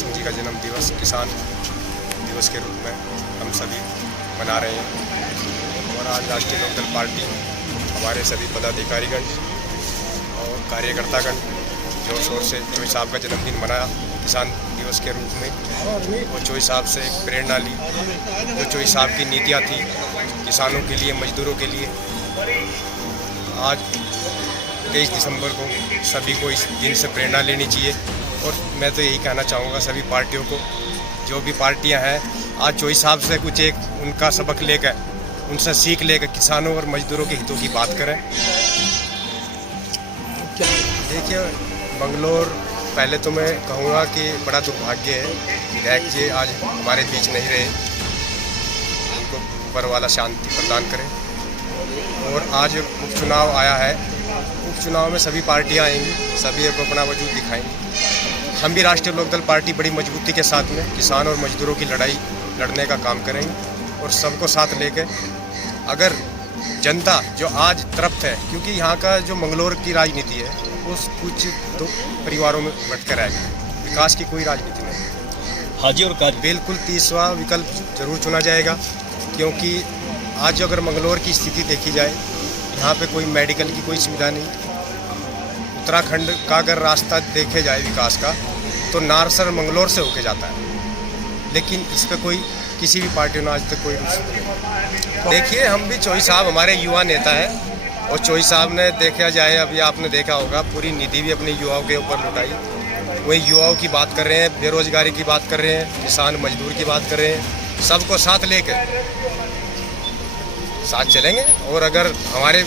सिंह जी का जन्म दिवस किसान दिवस के रूप में हम सभी मना रहे हैं। और आज राष्ट्रीय लोकदल पार्टी हमारे सभी पदाधिकारीगण और कार्यकर्तागण जोर शोर से चोई साहब का जन्मदिन मनाया किसान दिवस के रूप में। वो चोई साहब से एक प्रेरणा ली, जो चोई साहब की नीतियाँ थी किसानों के लिए, मजदूरों के लिए। आज 23 दिसंबर को सभी को इस दिन से प्रेरणा लेनी चाहिए। और मैं तो यही कहना चाहूँगा सभी पार्टियों को, जो भी पार्टियां हैं, आज चोई साहब से कुछ एक उनका सबक लेकर, उनसे सीख लेकर किसानों और मजदूरों के हितों की बात करें। देखिए, मंगलौर पहले तो मैं कहूँगा कि बड़ा दुर्भाग्य है, विधायक जी आज हमारे बीच नहीं रहे, उनको ऊपर वाला शांति प्रदान करें। और आज उपचुनाव आया है, उपचुनाव में सभी पार्टियां आएंगी, सभी अपना वजूद दिखाएंगी। हम भी राष्ट्रीय लोकदल पार्टी बड़ी मजबूती के साथ में किसान और मजदूरों की लड़ाई लड़ने का काम करेंगे और सबको साथ लेकर, अगर जनता जो आज तृप्त है, क्योंकि यहाँ का जो मंगलौर की राजनीति है वो कुछ दो परिवारों में बट कर आएगी, विकास की कोई राजनीति नहीं। हाजी और काजी बिल्कुल 30वां विकल्प जरूर चुना जाएगा, क्योंकि आज जो अगर मंगलौर की स्थिति देखी जाए, यहाँ पे कोई मेडिकल की कोई सुविधा नहीं। उत्तराखंड का अगर रास्ता देखे जाए विकास का, तो नारसर मंगलौर से होके जाता है, लेकिन इस पे कोई किसी भी पार्टी ने आज तक कोई रुचि नहीं। देखिए, हम भी चोई साहब हमारे युवा नेता है, और चोई साहब ने देखा जाए, अभी आपने देखा होगा, पूरी निधि भी अपने युवाओं के ऊपर लुटाई। वही युवाओं की बात कर रहे हैं, बेरोजगारी की बात कर रहे हैं, किसान मजदूर की बात कर रहे हैं। सबको साथ लेकर साथ चलेंगे। और अगर हमारे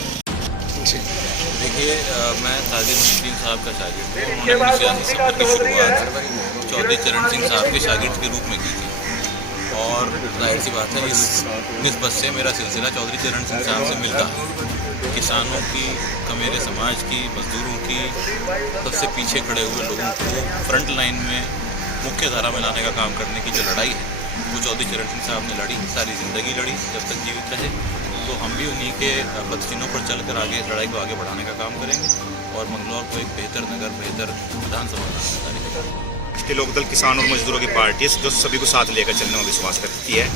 देखिए, मैं ताजिर मुद्दीन साहब का शागिर्द हूँ। उन्होंने अपनी सियासी सफर की शुरुआत चौधरी चरण सिंह साहब के शागिर्द के रूप में की थी, और जाहिर सी बात है, इस निस्बत से मेरा सिलसिला चौधरी चरण सिंह साहब से मिलता है। किसानों की, कमेरे समाज की, मजदूरों की, सबसे पीछे खड़े हुए लोगों को फ्रंट लाइन में मुख्य धारा में लाने का काम करने की जो लड़ाई है, वो चौधरी चरण सिंह साहब ने लड़ी, सारी ज़िंदगी लड़ी, जब तक जीवित रहे। तो हम भी उन्हीं के पदचिन्हों पर चलकर आगे इस लड़ाई को आगे बढ़ाने का काम करेंगे और मंगलौर को एक बेहतर नगर, बेहतर विधानसभा बनाने का। राष्ट्रीय लोकदल किसान और मजदूरों की पार्टी जो सभी को साथ लेकर चलने में विश्वास करती है।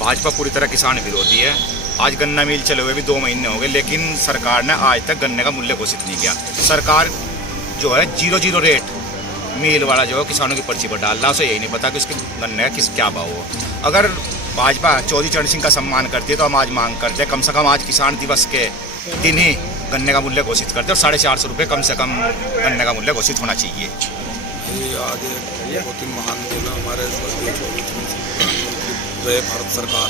भाजपा पूरी तरह किसान विरोधी है। आज गन्ना मिल चले हुए भी 2 महीने हो गए, लेकिन सरकार ने आज तक गन्ने का मूल्य घोषित नहीं किया। सरकार जो है 0 रेट मिल वाला जो है किसानों की पर्ची पर डाल रहा है, उसे यही नहीं पता कि उसके गन्ने का क्या भाव हो। अगर भाजपा चौधरी चरण सिंह का सम्मान करती है, तो हम आज मांग करते हैं कम से कम आज किसान दिवस के दिन ही गन्ने का मूल्य घोषित करते हैं, और 450 रुपये कम से कम गन्ने का मूल्य घोषित होना चाहिए। ये आज एक बहुत ही महान दिन है हमारे रहे भारत सरकार।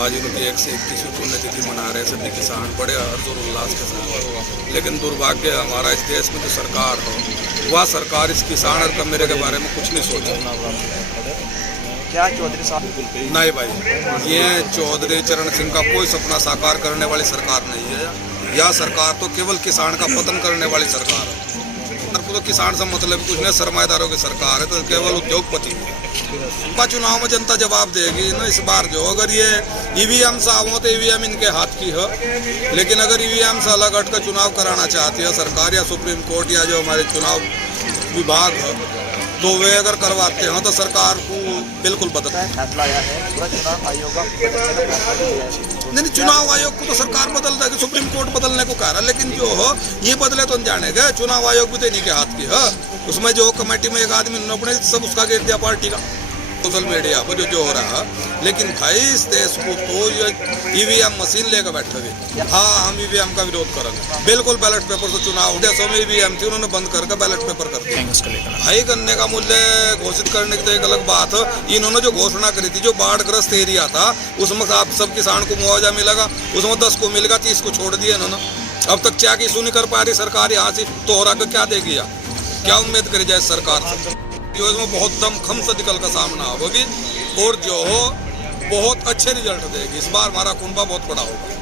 आज उनकी 121वीं पुण्यतिथि मना रहे सभी किसान बड़े हर्षोल्लास के साथ। लेकिन दुर्भाग्य हमारा इस देश में जो सरकार हो, वह सरकार इस किसान और कमेरे के बारे में कुछ नहीं सोचा। क्या चौधरी साहब? नहीं भाई, ये चौधरी चरण सिंह का कोई सपना साकार करने वाली सरकार नहीं है। यह सरकार तो केवल किसान का पतन करने वाली सरकार है। तो किसान से मतलब कुछ नहीं, सरमाएदारों की सरकार है, तो केवल उद्योगपति है। चुनाव में जनता जवाब देगी ना। इस बार जो अगर ये ईवीएम से आओ तो ईवीएम इनके हाथ की है, लेकिन अगर ईवीएम से अलग हट कर चुनाव कराना चाहती है सरकार या सुप्रीम कोर्ट या जो हमारे चुनाव विभाग है, तो वे अगर करवाते हैं तो सरकार को बिल्कुल बदल फैसला आया है। चुनाव आयोग नहीं, चुनाव आयोग को तो सरकार बदल देगी, सुप्रीम कोर्ट बदलने को कह रहा है, लेकिन जो हो ये बदले तो जानेगा। चुनाव आयोग भी तो इन्हीं के हाथ की है। उसमें जो कमेटी में एक आदमी अपने सब उसका घेर दिया पार्टी का, सोशल मीडिया पर जो हो रहा है। लेकिन भाई इस देश को तो ये ईवीएम मशीन लेकर बैठे हुए। हाँ, हम ईवीएम का विरोध करेंगे बिल्कुल। बैलेट पेपर से चुनाव, देशों में ईवीएम थी, उन्होंने बंद करके बैलेट पेपर कर दिया। भाई गन्ने का मूल्य घोषित करने की तो एक अलग बात है। इन्होंने जो घोषणा करी थी, जो बाढ़ग्रस्त एरिया था, उसमें आप सब किसान को मुआवजा मिलेगा, उसमें 10 को मिलेगा, 30 को छोड़ दिया इन्होंने। अब तक क्या की सुनी कर पा रही सरकार यहाँ से, तो हो रहा क्या देगी? क्या उम्मीद करी जाए सरकार से? इसमें बहुत दमखम से निकल का सामना होगी, और जो हो बहुत अच्छे रिजल्ट देगी। इस बार हमारा कुंभा बहुत बड़ा होगा।